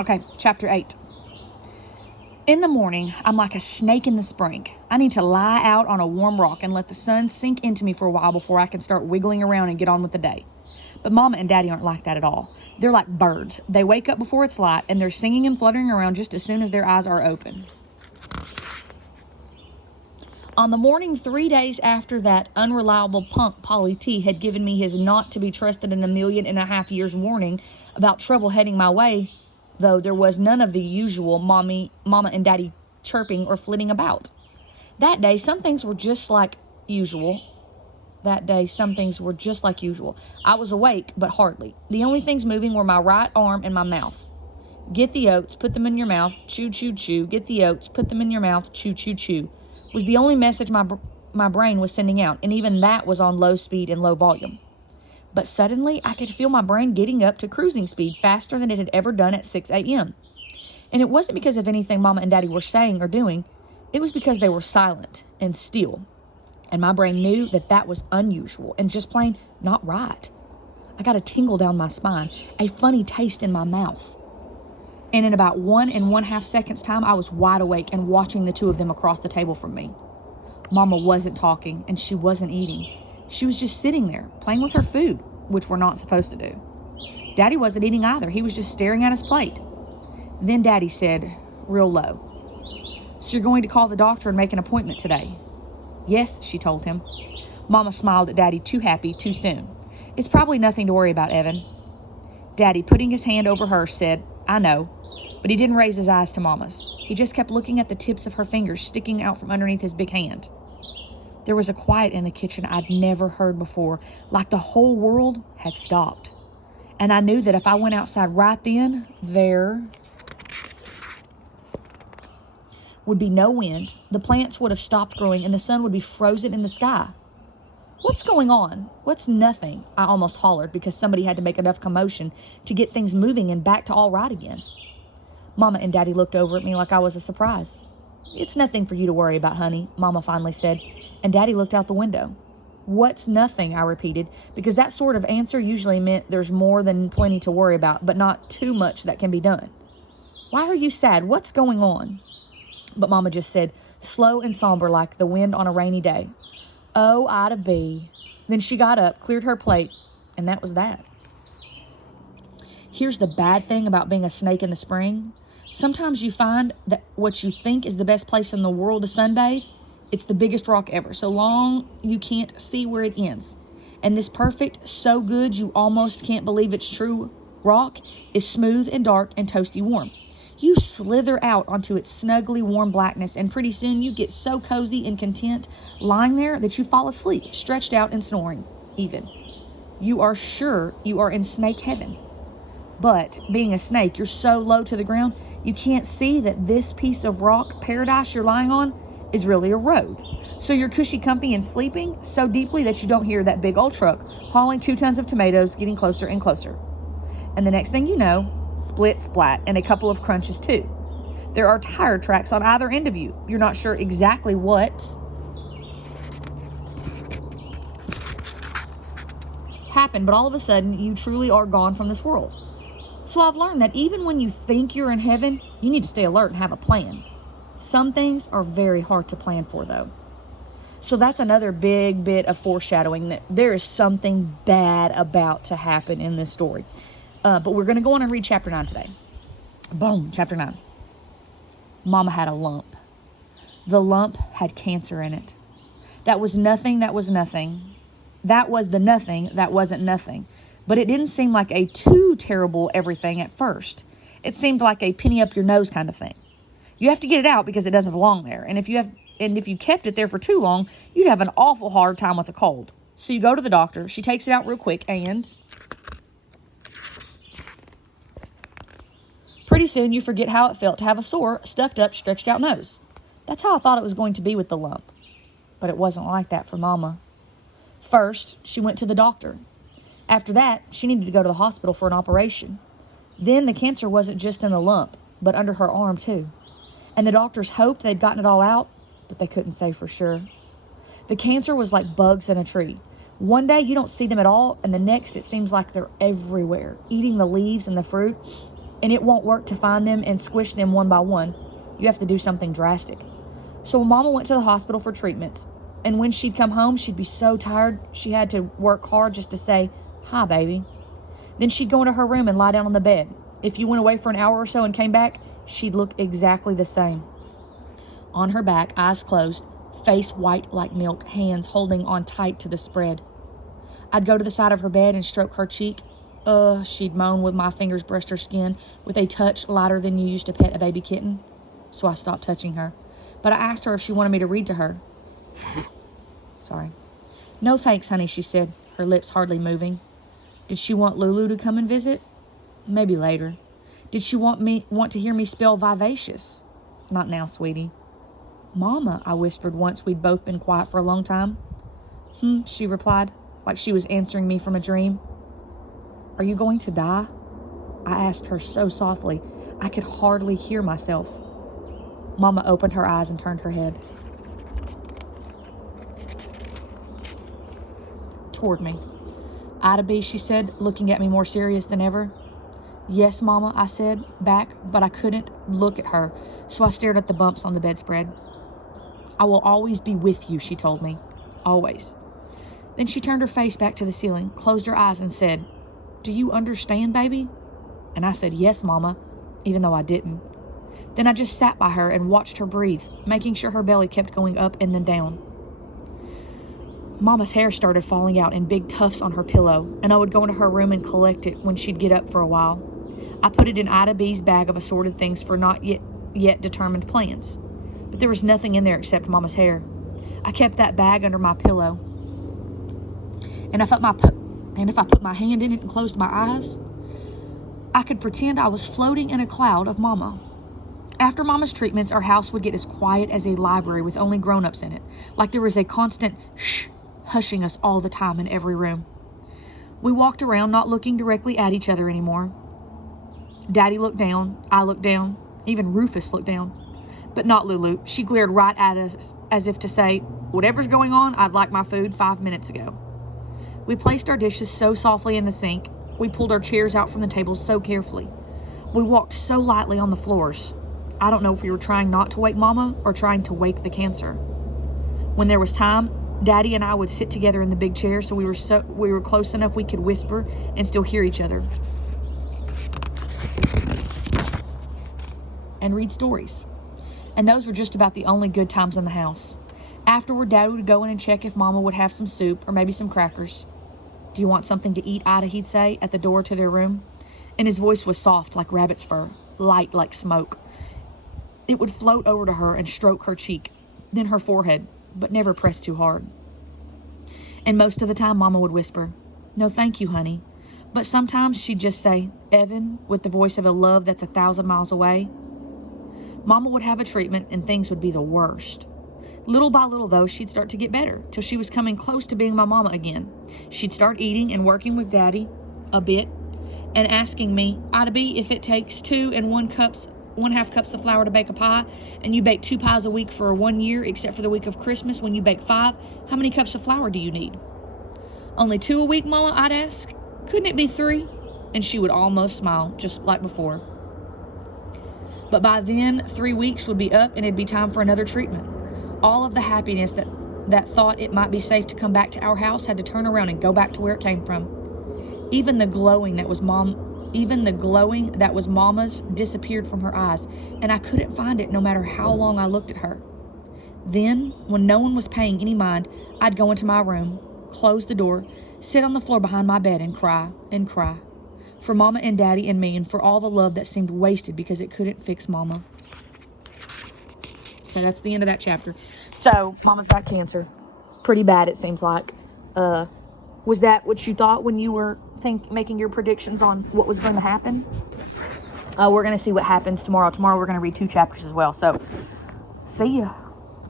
Okay, chapter 8. In the morning, I'm like a snake in the spring. I need to lie out on a warm rock and let the sun sink into me for a while before I can start wiggling around and get on with the day. But Mama and Daddy aren't like that at all. They're like birds. They wake up before it's light, and they're singing and fluttering around just as soon as their eyes are open. On the morning 3 days after that unreliable punk Polly T had given me his not to be trusted in 1.5 years warning about trouble heading my way, though there was none of the usual Mama and Daddy chirping or flitting about. That day, some things were just like usual. I was awake, but hardly. The only things moving were my right arm and my mouth. Get the oats, put them in your mouth, chew, chew, chew. Get the oats, put them in your mouth, chew, chew, chew. Was the only message my brain was sending out, and even that was on low speed and low volume. But suddenly, I could feel my brain getting up to cruising speed faster than it had ever done at 6 a.m. And it wasn't because of anything Mama and Daddy were saying or doing. It was because they were silent and still. And my brain knew that was unusual and just plain not right. I got a tingle down my spine, a funny taste in my mouth. And in about 1.5 seconds time, I was wide awake and watching the two of them across the table from me. Mama wasn't talking and she wasn't eating. She was just sitting there, playing with her food, which we're not supposed to do. Daddy wasn't eating either. He was just staring at his plate. Then Daddy said, real low, "So you're going to call the doctor and make an appointment today?" "Yes," she told him. Mama smiled at Daddy, too happy, too soon. "It's probably nothing to worry about, Evan." Daddy, putting his hand over hers, said, "I know," but he didn't raise his eyes to Mama's. He just kept looking at the tips of her fingers sticking out from underneath his big hand. There was a quiet in the kitchen I'd never heard before, like the whole world had stopped. And I knew that if I went outside right then, there would be no wind, the plants would have stopped growing, and the sun would be frozen in the sky. "What's going on? What's nothing?" I almost hollered because somebody had to make enough commotion to get things moving and back to all right again. Mama and Daddy looked over at me like I was a surprise. "It's nothing for you to worry about, honey," Mama finally said, and Daddy looked out the window. "What's nothing?" I repeated, because that sort of answer usually meant there's more than plenty to worry about, but not too much that can be done. "Why are you sad? What's going on?" But Mama just said, slow and somber like the wind on a rainy day, "Oh, Ida B." Then she got up, cleared her plate, and that was that. Here's the bad thing about being a snake in the spring. Sometimes you find that what you think is the best place in the world to sunbathe, it's the biggest rock ever, so long you can't see where it ends. And this perfect, so good you almost can't believe it's true rock is smooth and dark and toasty warm. You slither out onto its snugly warm blackness, and pretty soon you get so cozy and content lying there that you fall asleep, stretched out and snoring even. You are sure you are in snake heaven. But being a snake, you're so low to the ground, you can't see that this piece of rock paradise you're lying on is really a road. So you're cushy, comfy, and sleeping so deeply that you don't hear that big old truck hauling 2 tons of tomatoes getting closer and closer. And the next thing you know, split, splat, and a couple of crunches too. There are tire tracks on either end of you. You're not sure exactly what happened, but all of a sudden, you truly are gone from this world. So I've learned that even when you think you're in heaven, you need to stay alert and have a plan. Some things are very hard to plan for, though. So that's another big bit of foreshadowing that there is something bad about to happen in this story. But we're going to go on and read chapter 9 today. Boom, chapter 9. Mama had a lump. The lump had cancer in it. That was nothing. That was the nothing that wasn't nothing. But it didn't seem like a too terrible everything at first. It seemed like a penny up your nose kind of thing. You have to get it out because it doesn't belong there. And if you kept it there for too long, you'd have an awful hard time with a cold. So you go to the doctor. She takes it out real quick, and pretty soon you forget how it felt to have a sore, stuffed up, stretched out nose. That's how I thought it was going to be with the lump. But it wasn't like that for Mama. First, she went to the doctor. After that, she needed to go to the hospital for an operation. Then the cancer wasn't just in the lump, but under her arm too. And the doctors hoped they'd gotten it all out, but they couldn't say for sure. The cancer was like bugs in a tree. One day you don't see them at all, and the next it seems like they're everywhere, eating the leaves and the fruit. and it won't work to find them and squish them one by one. You have to do something drastic. So Mama went to the hospital for treatments, and when she'd come home, she'd be so tired she had to work hard just to say, "Hi, baby." Then she'd go into her room and lie down on the bed. If you went away for an hour or so and came back, she'd look exactly the same. On her back, eyes closed, face white like milk, hands holding on tight to the spread. I'd go to the side of her bed and stroke her cheek. She'd moan with my fingers brushed her skin with a touch lighter than you used to pet a baby kitten. So I stopped touching her. But I asked her if she wanted me to read to her. Sorry. "No thanks, honey," she said, her lips hardly moving. Did she want Lulu to come and visit? Maybe later. Did she want to hear me spell vivacious? Not now, sweetie. "Mama," I whispered once we'd both been quiet for a long time. She replied, like she was answering me from a dream. "Are you going to die?" I asked her so softly, I could hardly hear myself. Mama opened her eyes and turned her head toward me. "Ida B," she said, looking at me more serious than ever. "Yes, Mama," I said back, but I couldn't look at her, so I stared at the bumps on the bedspread. "I will always be with you," she told me. "Always." Then she turned her face back to the ceiling, closed her eyes, and said, "Do you understand, baby?" And I said, "Yes, Mama," even though I didn't. Then I just sat by her and watched her breathe, making sure her belly kept going up and then down. Mama's hair started falling out in big tufts on her pillow, and I would go into her room and collect it when she'd get up for a while. I put it in Ida B's bag of assorted things for not yet determined plans. But there was nothing in there except Mama's hair. I kept that bag under my pillow. And if I put my hand in it and closed my eyes, I could pretend I was floating in a cloud of Mama. After Mama's treatments, our house would get as quiet as a library with only grown-ups in it, like there was a constant shh hushing us all the time in every room. We walked around not looking directly at each other anymore. Daddy looked down, I looked down, even Rufus looked down. But not Lulu. She glared right at us as if to say, "Whatever's going on, I'd like my food 5 minutes ago." We placed our dishes so softly in the sink. We pulled our chairs out from the table so carefully. We walked so lightly on the floors. I don't know if we were trying not to wake Mama or trying to wake the cancer. When there was time, Daddy and I would sit together in the big chair so we were close enough we could whisper and still hear each other. And read stories. And those were just about the only good times in the house. Afterward, Dad would go in and check if Mama would have some soup or maybe some crackers. "Do you want something to eat, Ida?" he'd say at the door to their room. And his voice was soft like rabbit's fur, light like smoke. It would float over to her and stroke her cheek, then her forehead, but never press too hard. And most of the time, Mama would whisper, "No, thank you, honey." But sometimes she'd just say, "Evan," with the voice of a love that's 1,000 miles away. Mama would have a treatment and things would be the worst. Little by little, though, she'd start to get better till she was coming close to being my mama again. She'd start eating and working with Daddy a bit and asking me, "Ida B, if it takes 2 1/2 cups of flour to bake a pie, and you bake 2 pies a week for 1 year, except for the week of Christmas when you bake 5, how many cups of flour do you need?" "Only 2 a week, Mama?" I'd ask. "Couldn't it be 3? And she would almost smile, just like before. But by then, 3 weeks would be up and it'd be time for another treatment. All of the happiness that thought it might be safe to come back to our house had to turn around and go back to where it came from. Even the glowing that was Mama's disappeared from her eyes, and I couldn't find it no matter how long I looked at her. Then, when no one was paying any mind, I'd go into my room, close the door, sit on the floor behind my bed and cry and cry. For Mama and Daddy and me, and for all the love that seemed wasted because it couldn't fix Mama. So that's the end of that chapter. So, Mama's got cancer. Pretty bad, it seems like. Was that what you thought when you were making your predictions on what was going to happen? We're going to see what happens tomorrow. Tomorrow we're going to read 2 chapters as well. So, see ya.